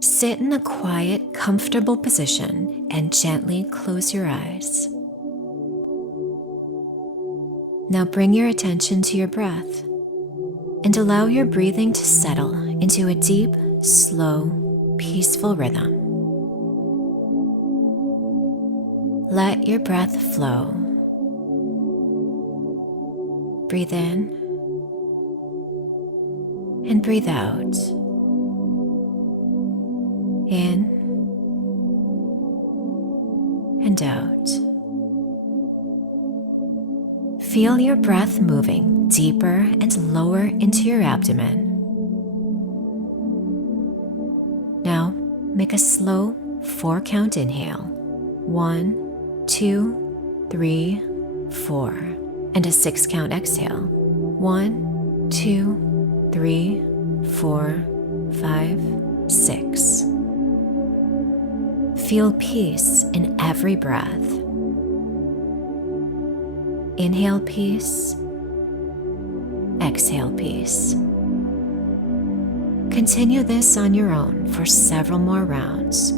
Sit in a quiet, comfortable position and gently close your eyes. Now bring your attention to your breath and allow your breathing to settle into a deep, slow, peaceful rhythm. Let your breath flow. Breathe in and breathe out. In and out. Feel your breath moving deeper and lower into your abdomen. Now, make a slow 4-count inhale. 1, 2, 3, 4. And a 6-count exhale. 1, 2, 3, 4, 5, 6. Feel peace in every breath. Inhale peace. Exhale peace. Continue this on your own for several more rounds.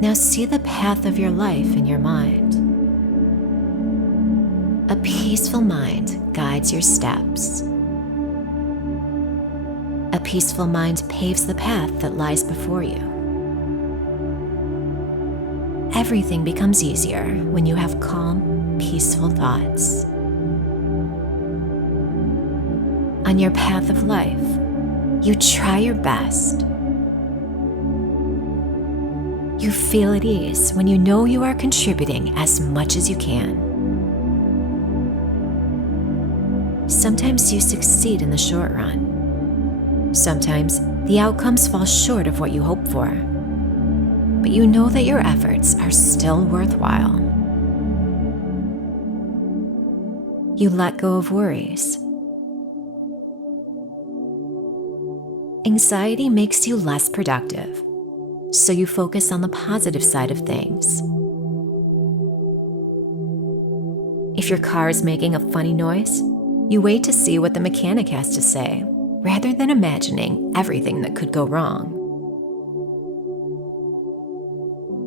Now see the path of your life in your mind. A peaceful mind guides your steps. A peaceful mind paves the path that lies before you. Everything becomes easier when you have calm, peaceful thoughts. On your path of life, you try your best. You feel at ease when you know you are contributing as much as you can. Sometimes you succeed in the short run. Sometimes the outcomes fall short of what you hope for. But you know that your efforts are still worthwhile. You let go of worries. Anxiety makes you less productive, so you focus on the positive side of things. If your car is making a funny noise, you wait to see what the mechanic has to say, rather than imagining everything that could go wrong.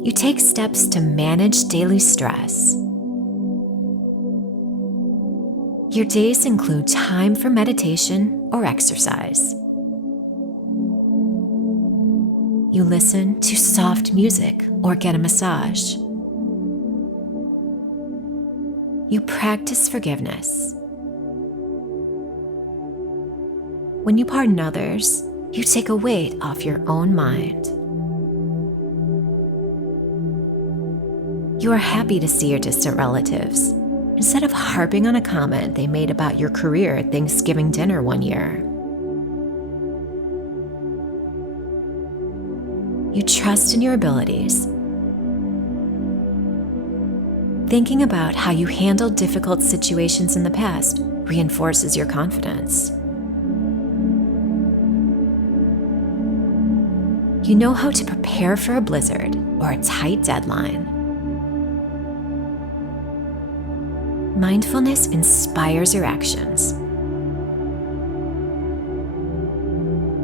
You take steps to manage daily stress. Your days include time for meditation or exercise. You listen to soft music or get a massage. You practice forgiveness. When you pardon others, you take a weight off your own mind. You are happy to see your distant relatives, instead of harping on a comment they made about your career at Thanksgiving dinner one year. You trust in your abilities. Thinking about how you handled difficult situations in the past reinforces your confidence. You know how to prepare for a blizzard or a tight deadline. Mindfulness inspires your actions.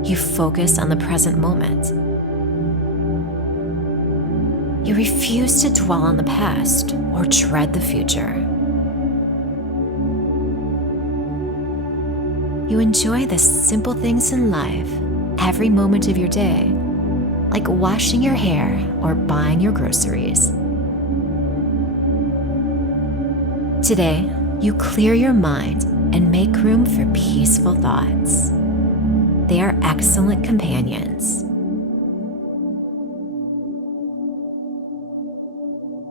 You focus on the present moment. You refuse to dwell on the past or dread the future. You enjoy the simple things in life every moment of your day, like washing your hair or buying your groceries. Today, you clear your mind and make room for peaceful thoughts. They are excellent companions.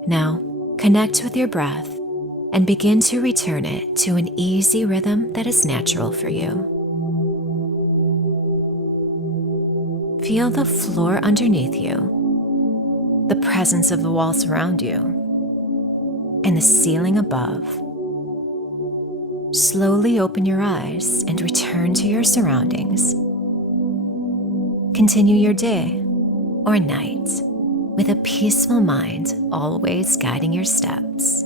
Now, connect with your breath and begin to return it to an easy rhythm that is natural for you. Feel the floor underneath you, the presence of the walls around you, and the ceiling above. Slowly open your eyes and return to your surroundings. Continue your day or night with a peaceful mind always guiding your steps.